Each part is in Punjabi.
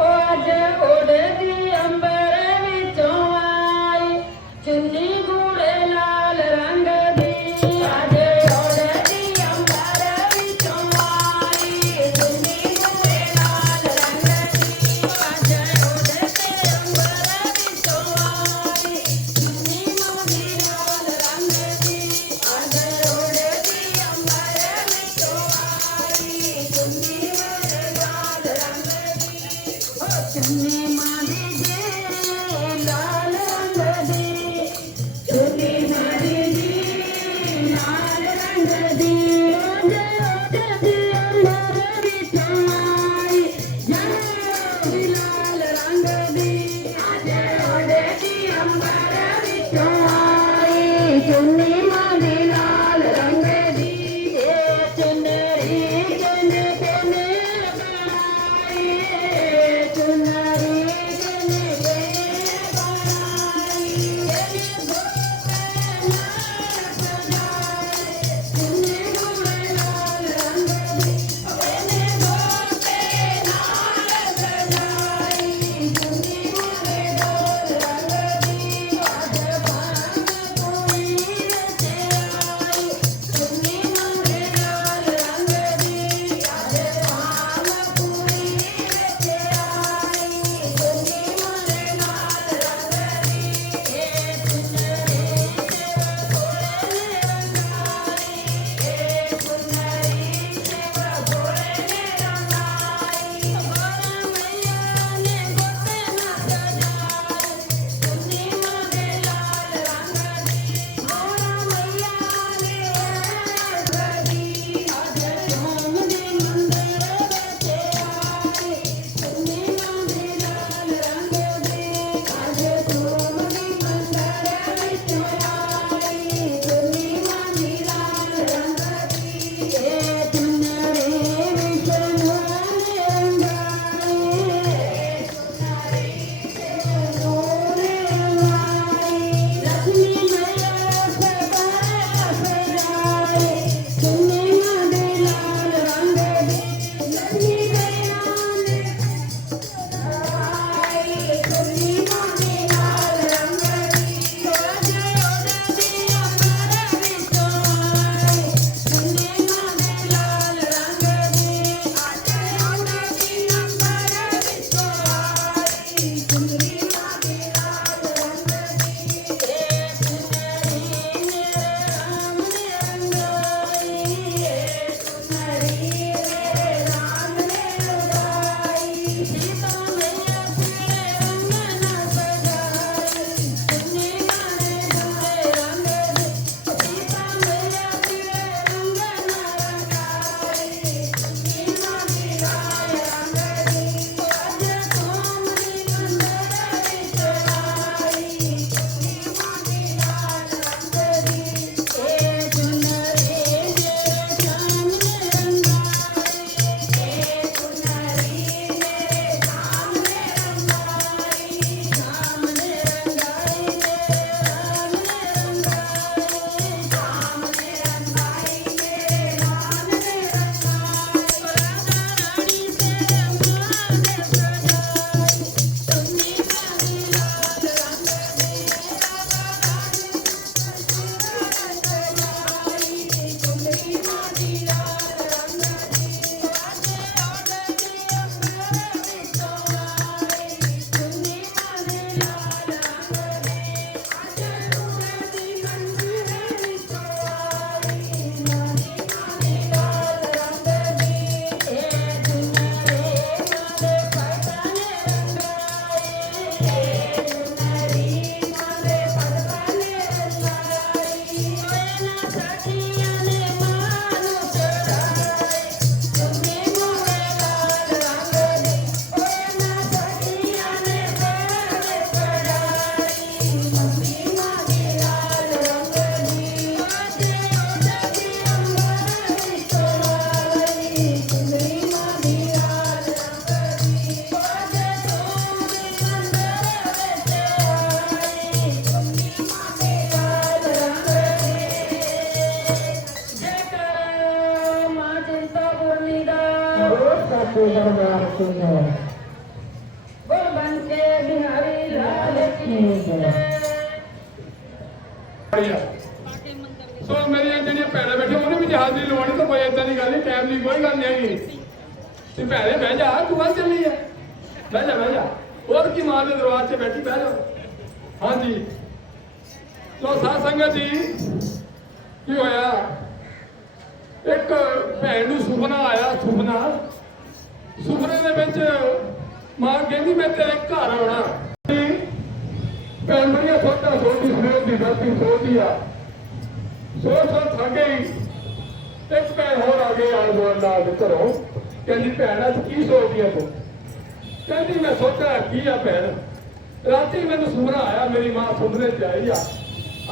ਉਹ ਅੱਜ ਤੇ ਭੈਣੇ ਬਹਿ ਜਾ, ਤੂੰ ਬਾਹਰ ਚੱਲੀ ਆ। ਬਹਿ ਜਾ ਬਹਿ ਜਾ। ਹੋਰ ਕੀ ਮਾਂ ਦੇ ਦਰਬਾਰ 'ਚ ਬੈਠੀ, ਬਹਿ ਜਾ। ਹਾਂਜੀ। ਲੋ ਸਾਧ ਸੰਗਤ ਜੀ, ਕੀ ਹੋਇਆ? ਇੱਕ ਭੈਣ ਨੂੰ ਸੁਪਨਾ ਆਇਆ, ਸੁਪਨਾ। ਸੁਪਨੇ ਦੇ ਵਿੱਚ ਮਾਂ ਕਹਿੰਦੀ, ਮੈਂ ਤੇਰੇ ਘਰ ਆਉਣਾ। ਭੈਣ ਬੜੀਆਂ ਸੋਚਾਂ ਸੋਚਦੀ ਸਵੇਰ ਦੀ ਰਾਤੀ ਸੋਚਦੀ ਆ। ਸੋਚ ਸੋਚ ਥੱਕ ਗਈ। ਇੱਕ ਭੈਣ ਹੋਰ ਆ ਗਈ ਆਣ ਗੋਲ ਨਾਲ ਘਰੋਂ। ਕਹਿੰਦੀ, ਭੈਣ, ਅੱਜ ਕੀ ਸੋਚਦੀ ਆ ਤੂੰ? ਕਹਿੰਦੀ, ਮੈਂ ਸੋਚਿਆ ਕੀ ਆ ਭੈਣ? ਰਾਤੀ ਮੈਨੂੰ ਸੁਪਨਾ ਆਇਆ, ਮੇਰੀ ਮਾਂ ਸੁਪਨੇ 'ਚ ਆਈ ਆ।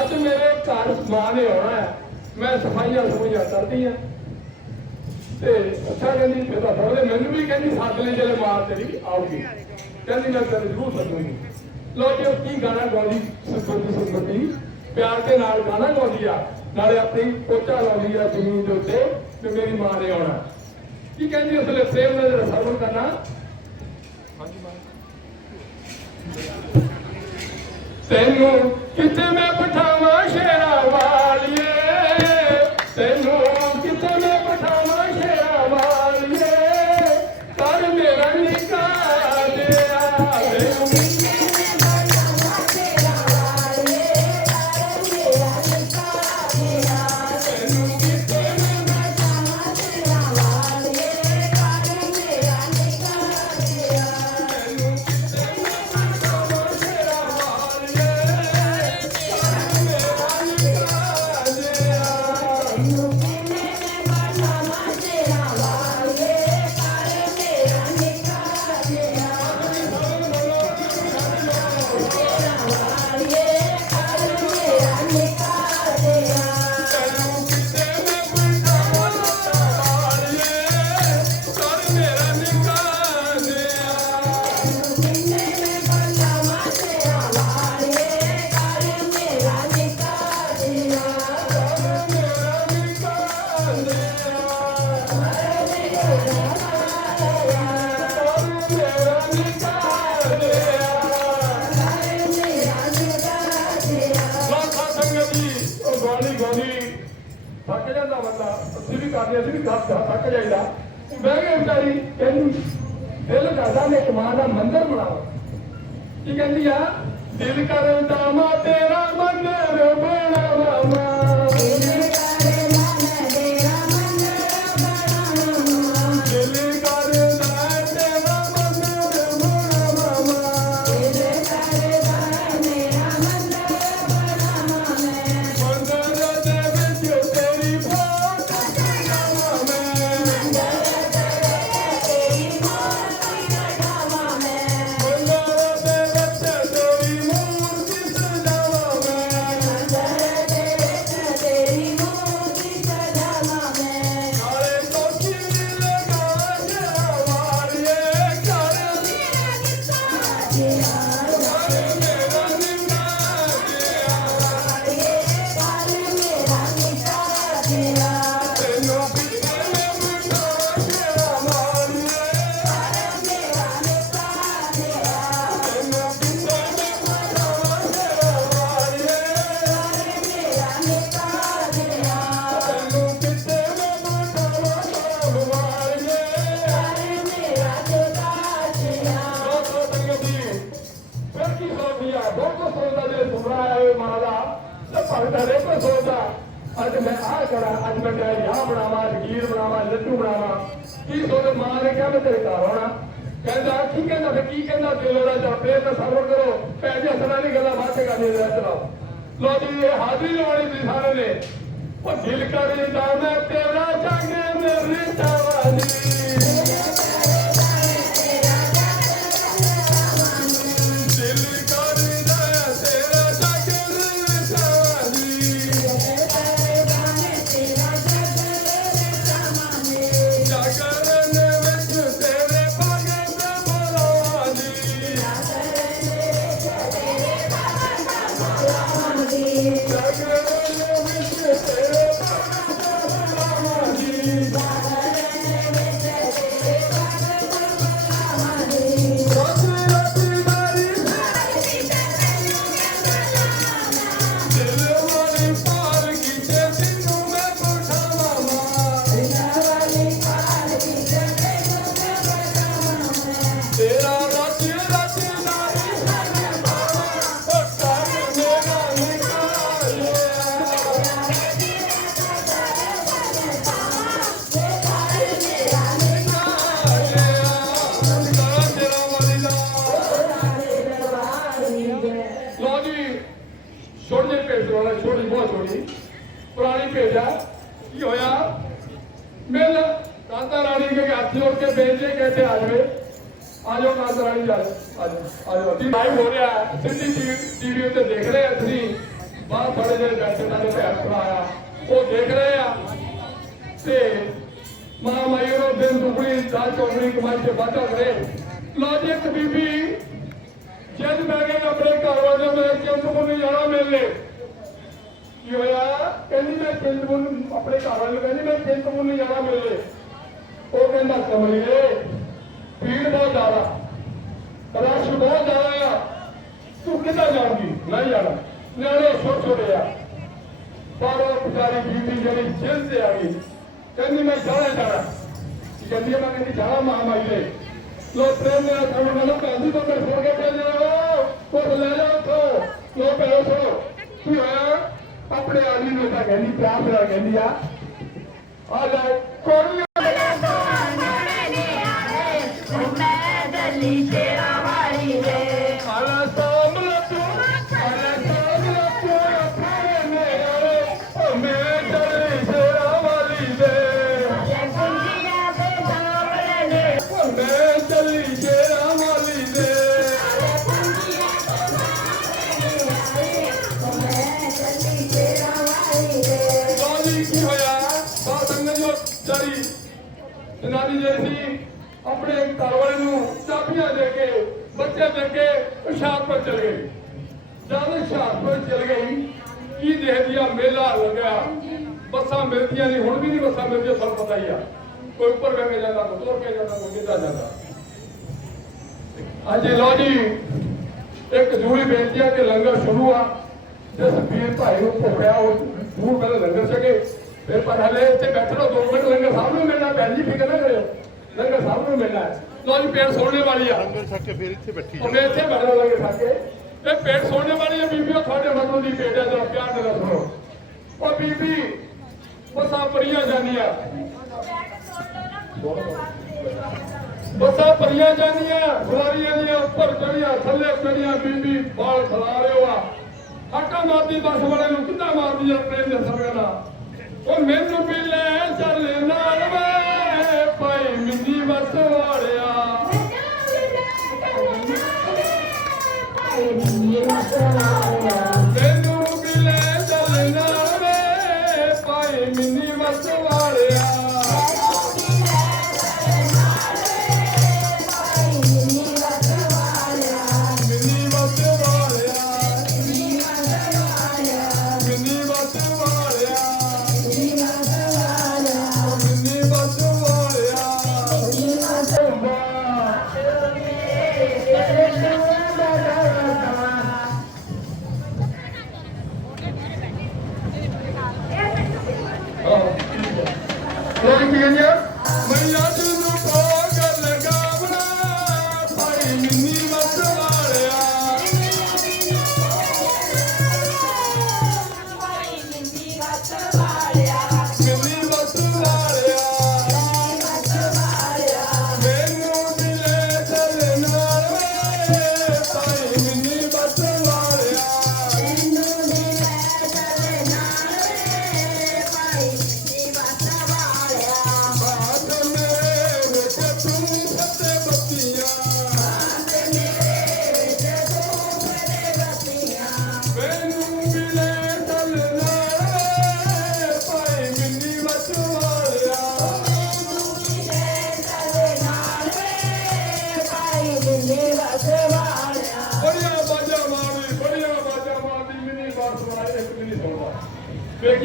ਅੱਜ ਮੇਰੇ ਘਰ ਮਾਂ ਨੇ ਆਉਣਾ ਹੈ। ਮੈਂ ਸਫਾਈਆਂ ਸਫਾਈਆਂ ਕਰਦੀ ਆ ਤੇ ਅੱਛਾ ਕਹਿੰਦੀ ਪਹਿਲਾਂ ਥੋੜੇ ਮੈਨੂੰ ਵੀ ਕਹਿੰਦੀ, ਸੱਦ ਲੈ, ਜਿਹੜੇ ਮਾਂ ਤੇਰੀ ਆਉਗੀ। ਕਹਿੰਦੀ, ਮੈਂ ਤੈਨੂੰ ਜ਼ਰੂਰ ਸੱਦੂਗੀ। ਲੋ ਜੀ, ਉਹ ਕੀ ਗਾਣਾ ਗਾਉਂਦੀ ਸੁਪਰਦੀ ਸੁਪਰਦੀ ਪਿਆਰ ਦੇ ਨਾਲ ਗਾਣਾ ਗਾਉਂਦੀ ਆ। ਨਾਲੇ ਆਪਣੀ ਪੋਚਾ ਲਾਉਂਦੀ ਆ, ਜ਼ਮੀਨ ਦੇ ਉੱਤੇ ਕਿ ਮੇਰੀ ਮਾਂ ਨੇ ਆਉਣਾ। ਕੀ ਕਹਿੰਦੀ ਉਸ ਲਈ ਪ੍ਰੇਮ ਜਿਹੜਾ ਸਰਵਣ ਕਰਨਾ? ਹਾਂਜੀ ਮਾਂ ਤੈਨੂੰ ਕਿਤੇ ਮੈਂ ਪਠਾਵਾਂ ਸ਼ੇਰਾ ਅਸੀਂ ਵੀ ਕਰਦੇ ਅਸੀਂ ਵੀ ਥੱਕ ਥੱਕ ਜਾਈਦਾ। ਬਹਿ ਕੇ ਵਿਚਾਰੀ ਕਹਿੰਦੀ, ਦਿਲ ਕਰਦਾ ਮੈਂ ਇੱਕ ਮਾਂ ਦਾ ਮੰਦਿਰ ਬਣਾਓ ਕੀ ਕਹਿੰਦੀ ਆ, ਦਿਲ ਕਰਦਾ ਮਾ ਤੇਰਾ ਮੰਦਰ ਬਣਾਵਾਂ। ਕੀ ਕਹਿੰਦਾ ਫਿਰ ਕੀ ਕਹਿੰਦਾ ਦਿਲ ਦਾ ਜਾਂ ਤਾਂ ਸਰਵਰ ਕਰੋ ਭੈਣ ਜੀ, ਅਸਲਾਂ ਦੀ ਗੱਲਾਂ ਬਾਅਦ ਚ ਕਰਨੀ ਰਹਿ ਚਲਾਓ ਲੋ ਜੀ, ਇਹ ਹਾਜ਼ਰੀ ਲਵਾਉਣੀ ਸੀ ਸਾਰੇ ਨੇ। ਉਹ ਦਿਲ ਕਰਦਾ ਮੈਂ ਤੇਰਾ ਜੰਗ ਮੇਰੀ ਚਾਵਾਨੀ ਜਾਗਰਨ ਵਿੱਚ ਵਾਧਾ ਜੀ ਇੱਕ ਬੀਬੀ, ਜਦ ਮੈਂ ਗਈ ਆਪਣੇ ਘਰ ਵਾਲੇ ਮੈਂ ਚਿੰਤਪੁਰ ਨੂੰ ਜਾਣਾ ਮਿਲਨੇ। ਕੀ ਹੋਇਆ? ਕਹਿੰਦੀ ਮੈਂ ਚਿੰਤਪੁਰ ਆਪਣੇ ਘਰ ਵਾਲੇ ਨੂੰ ਕਹਿੰਦੀ ਮੈਂ ਚਿੰਤਪੁਰ ਨੂੰ ਜਾਣਾ ਮਿਲਨੇ। ਉਹ ਕਹਿੰਦਾ, ਕਮਲੀਏ, ਭੀੜ ਬਹੁਤ ਜ਼ਿਆਦਾ। ਰਸ਼ ਬਹੁਤ ਜ਼ਿਆਦਾ ਆ। ਤੂੰ ਕਿੱਦਾਂ ਜਾਊਂਗੀ? ਨਹੀਂ ਜਾਣਾ। ਨਿਆਣੇ ਛੋਟੇ ਛੋਟੇ ਆ। ਪਰ ਉਹ ਵਿਚਾਰੀ ਬੀਬੀ ਜਿਹੜੀ ਜੇਲ੍ਹ ਤੇ ਆ ਗਈ, ਕਹਿੰਦੀ ਮੈਂ ਜਾਣਾ ਜਾਣਾ। ਕਹਿੰਦੀ ਮੈਂ ਕਹਿੰਦੀ ਜਾਣਾ ਮਹਾਮਾਈ ਦੇ ਲੋ ਪ੍ਰੇਮ ਮੇਰਾ ਤੁਹਾਨੂੰ ਮੈਨੂੰ ਕਹਿੰਦੀ ਤਾਂ ਮੈਂ ਸੁਣ ਕੇ ਚੱਲ ਜਾਓ ਕੁਝ ਲੈ ਜਾਓ ਉੱਥੋਂ। ਲੋ ਪੈਰੋ ਸੁਣੋ ਕੀ ਹੋਇਆ ਆਪਣੇ ਆਦਮੀ ਨੂੰ ਤਾਂ ਕਹਿੰਦੀ, ਪਿਆਰ ਨਾਲ ਕਹਿੰਦੀ ਆ। ਆ ਜਾਓ ਕੋਈ ਬਾਤ ਜਨਾਨੀ ਜਿਹੜੀ ਸੀ, ਆਪਣੇ ਘਰ ਵਾਲੇ ਨੂੰ ਚਾਬੀਆਂ ਦੇ ਕੇ ਬੱਚੇ ਦੇ ਕੇ ਹੁਸ਼ਿਆਰਪੁਰ ਚਲ ਗਈ ਜਦ ਹੁਸ਼ਿਆਰਪੁਰ ਚਲ ਗਈ ਕੀ ਦੇਖਦੀ ਮੇਲਾ ਲੱਗਿਆ। ਬੱਸਾਂ ਮਿਲਦੀਆਂ ਨਹੀਂ, ਹੁਣ ਵੀ ਨਹੀਂ ਬੱਸਾਂ ਮਿਲਦੀਆਂ, ਤੁਹਾਨੂੰ ਪਤਾ ਹੀ ਆ। ਕੋਈ ਉੱਪਰ ਵੇਖ ਕੇ ਜਾਂਦਾ, ਕੋਈ ਤੁਰ ਕੇ ਜਾਂਦਾ, ਕੋਈ ਕਿੱਦਾਂ ਜਾਂਦਾ। ਅੱਜ ਲੋ ਜੀ, ਇੱਕ ਜੂਰੀ ਬੇਨਤੀ ਆ ਕਿ ਲੰਗਰ ਸ਼ੁਰੂ ਆ। ਜਿਸ ਵੀਰ ਭਾਈ ਨੂੰ ਭੁੱਖਿਆ ਉਹ ਦੂਰ ਪਹਿਲਾਂ ਲੰਗਰ ਛਕੇ। ਫਿਰ ਪਰ ਹਲੇ ਇੱਥੇ ਬੈਠੇ ਰਹੋ ਦੋ ਮਿੰਟ ਲੰਗਰ ਸਾਹਿਬ ਨੂੰ ਮਿਲਣਾ ਭੈਣ ਜੀ ਫਿਕਰ ਨਾ ਕਰਿਓ। ਲੰਗਰ ਸਾਹਿਬ ਨੂੰ ਮਿਲਣਾ। ਲਓ ਜੀ ਪੇੜ ਸੋੜਨੇ ਵਾਲੀ ਆ। ਲੰਗਰ ਛਕ ਕੇ ਫਿਰ ਇੱਥੇ ਬੈਠੀ ਉਹ ਮੈਂ ਇੱਥੇ ਬੈਠਾ ਲੰਗਰ ਖਾ ਕੇ। ਇਹ ਪੇੜ ਸੋੜਨੇ ਵਾਲੀ ਆ ਬੀਬੀਓ ਤੁਹਾਡੇ ਮਤਲਬ ਦੀ ਪੇੜ ਹੈ ਜਰਾ ਪਿਆਰ ਨਾਲ ਸੁਣੋ। ਉਹ ਬੀਬੀ ਬਸਾਂ ਪਰੀਆਂ ਜਾਂਦੀਆਂ ਬੱਸਾਂ ਭਰੀਆਂ ਜਾਂਦੀਆਂ ਸਵਾਰੀਆਂ ਦੀਆਂ ਉੱਪਰ ਚੜੀਆਂ ਥੱਲੇ ਚੜੀਆਂ ਬੀਬੀ ਬਾਲ ਖਲਾ ਰਿਓ ਆ। ਹੱਟਾ ਮਾਰਦੀ ਬੱਸ ਵਾਲੇ ਨੂੰ ਕਿੱਦਾਂ ਮਾਰਦੀ ਆ ਟ੍ਰੇਨ ਦੇ ਸਰਗਨਾ ਉਹ ਮੈਨੂੰ ਵੀ ਲੈ ਚੱਲ ਨਾਲ ਵੇ ਭਾਈ ਮਿੰਨੀ ਵਸ ਵਾਲਿਆ। ਮੈਨੂੰ ਲੋਕ ਕੀ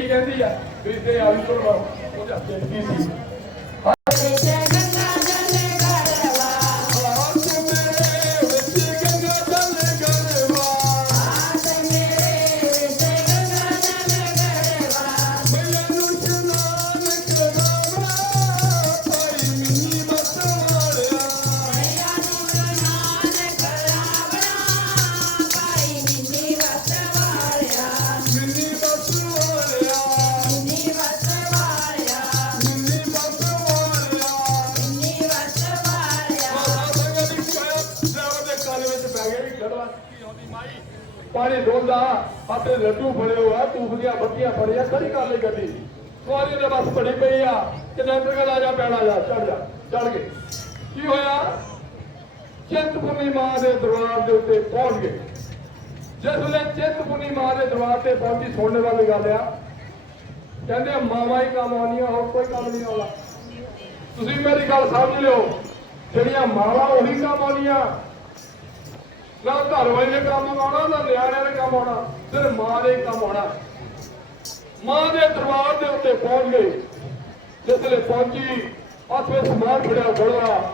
ਕਹਿੰਦੀ ਆ ਵੀ ਤੇ ਆਵੀ ਕਰਵਾ ਉਹਦੇ ਹੱਥੇ ਸੀ। ਧੂਫ ਦੀਆਂ ਬੱਤੀਆਂ ਫੜੀਆਂ ਖੜੀ ਕਰ ਲਈ ਗੱਡੀ। ਸਵਾਰੀ ਦੇ ਬਸ ਬੜੀ ਪਈ ਆ ਕੰਡਕਟਰ ਕਹਿੰਦਾ ਆ ਜਾ ਪੈਣਾ ਜਾ ਚੜ ਜਾ ਚੜ ਗਏ। ਕੀ ਹੋਇਆ? ਚਿੰਤਪੁਰਨੀ ਮਾਂ ਦੇ ਦਰਬਾਰ ਦੇ ਉੱਤੇ ਪਹੁੰਚ ਗਏ। ਜਿਸ ਵੇਲੇ ਚਿੰਤਪੁਰਨੀ ਮਾਂ ਦੇ ਦਰਬਾਰ ਤੇ ਪਹੁੰਚੀ, ਸੁਣਨ ਵਾਲੀ ਗੱਲ ਆ, ਕਹਿੰਦੇ ਮਾਵਾਂ ਹੀ ਕੰਮ ਆਉਣੀਆਂ, ਹੋਰ ਕੋਈ ਕੰਮ ਨਹੀਂ ਆਉਣਾ। ਤੁਸੀਂ ਮੇਰੀ ਗੱਲ ਸਮਝ ਲਿਓ, ਜਿਹੜੀਆਂ ਮਾਵਾਂ ਉਹੀ ਕੰਮ ਆਉਣੀਆਂ। ਨਾ ਘਰ ਵਾਲੇ ਕੰਮ ਆਉਣਾ, ਨਾ ਨਿਆਣਿਆਂ ਦੇ ਕੰਮ ਆਉਣਾ ਸਿਰ ਮਾਂ ਦੇ ਕੰਮ ਆਉਣਾ। ਮਾਂ ਦੇ ਦਰਬਾਰ ਦੇ ਉੱਤੇ ਪਹੁੰਚ ਗਏ ਜਿਸ ਵੇਲੇ ਪਹੁੰਚੀ ਆਥੇ ਸਮਾਨ ਫੜਿਆ ਬੜਾ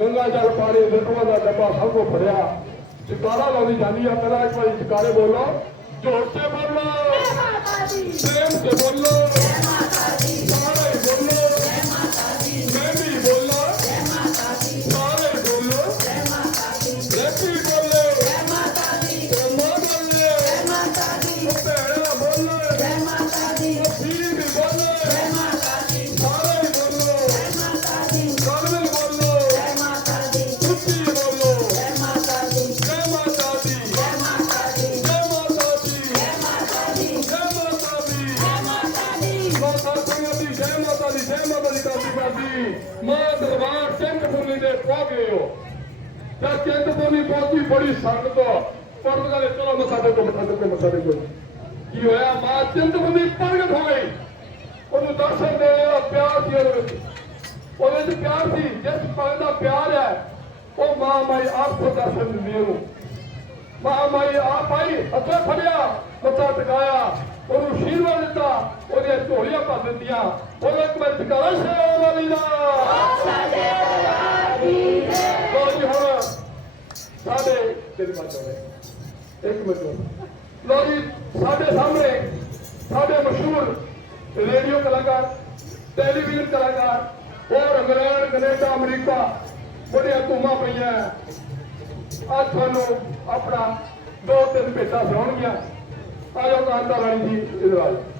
ਗੰਗਾ ਜਲ ਪਾਣੀ ਲਟੂਆਂ ਦਾ ਡੱਬਾ ਸਭ ਕੋ ਫੜਿਆ। ਜਕਾਰਾ ਲਾਉਂਦੀ ਜਾਂਦੀ ਆ ਪਹਿਲਾਂ ਇੱਕ ਵਾਰੀ ਜਕਾਰੇ ਬੋਲੋ ਜ਼ੋਰ ਸੇ ਬੋਲੋ। ਪ੍ਰੇਮ ਸੇ ਬੋਲੋ। ਤਾਂ ਚਿੰਤਪੁਰਨੀ ਪਹੁੰਚੀ, ਬੜੀ ਸੰਗਤ ਪਰਦ ਗਲੇ ਚਲੋ ਮੱਥਾ ਟੇਕੋ ਮੱਥਾ ਟੇਕੋ ਮੱਥਾ ਟੇਕੋ। ਕੀ ਹੋਇਆ? ਮਾਂ ਚਿੰਤਪੁਰਨੀ ਪ੍ਰਗਟ ਹੋ ਗਈ। ਉਹਨੂੰ ਦਰਸ਼ਨ ਦੇ ਦਾ ਪਿਆਰ ਸੀ ਉਹਦੇ ਵਿੱਚ। ਉਹਦੇ ਵਿੱਚ ਪਿਆਰ ਸੀ। ਜਿਸ ਭਗਤ ਦਾ ਪਿਆਰ ਹੈ, ਉਹ ਮਾਂ ਮਾਈ ਆਪ ਕੋ ਦਰਸ਼ਨ ਦਿੰਦੀ ਉਹਨੂੰ। ਮਾਂ ਮਾਈ ਆਪ ਆਈ ਅੱਗੇ ਫੜਿਆ, ਮੱਥਾ ਟਿਕਾਇਆ, ਉਹਨੂੰ ਆਸ਼ੀਰਵਾਦ ਦਿੱਤਾ, ਉਹਦੀਆਂ ਝੋਲੀਆਂ ਭਰ ਦਿੱਤੀਆਂ। ਉਹਨੇ ਇੱਕ ਵਾਰ ਟਿਕਾਲਾ ਸ਼ੇਰ ਵਾਲੀ ਦਾ। ਸਾਡੇ ਤੇਰੀ ਬਾਤ ਹੋ ਰਹੀ ਇੱਕ ਮਿੰਟ ਲੋ ਜੀ ਸਾਡੇ ਸਾਹਮਣੇ ਸਾਡੇ ਮਸ਼ਹੂਰ ਰੇਡੀਓ ਕਲਾਕਾਰ ਟੈਲੀਵਿਜ਼ਨ ਕਲਾਕਾਰ ਹੋਰ ਇੰਗਲੈਂਡ ਕੈਨੇਡਾ ਅਮਰੀਕਾ ਬੜੀਆਂ ਧੂਮਾਂ ਪਈਆਂ। ਅੱਜ ਤੁਹਾਨੂੰ ਆਪਣਾ ਦੋ ਤਿੰਨ ਭੇਟਾਂ ਸੁਣਾਉਣਗੀਆਂ। ਆਜੋ ਕਾਂਤਾ ਰਾਣੀ ਜੀ ਆਜੋ ਹਾਂਜੀ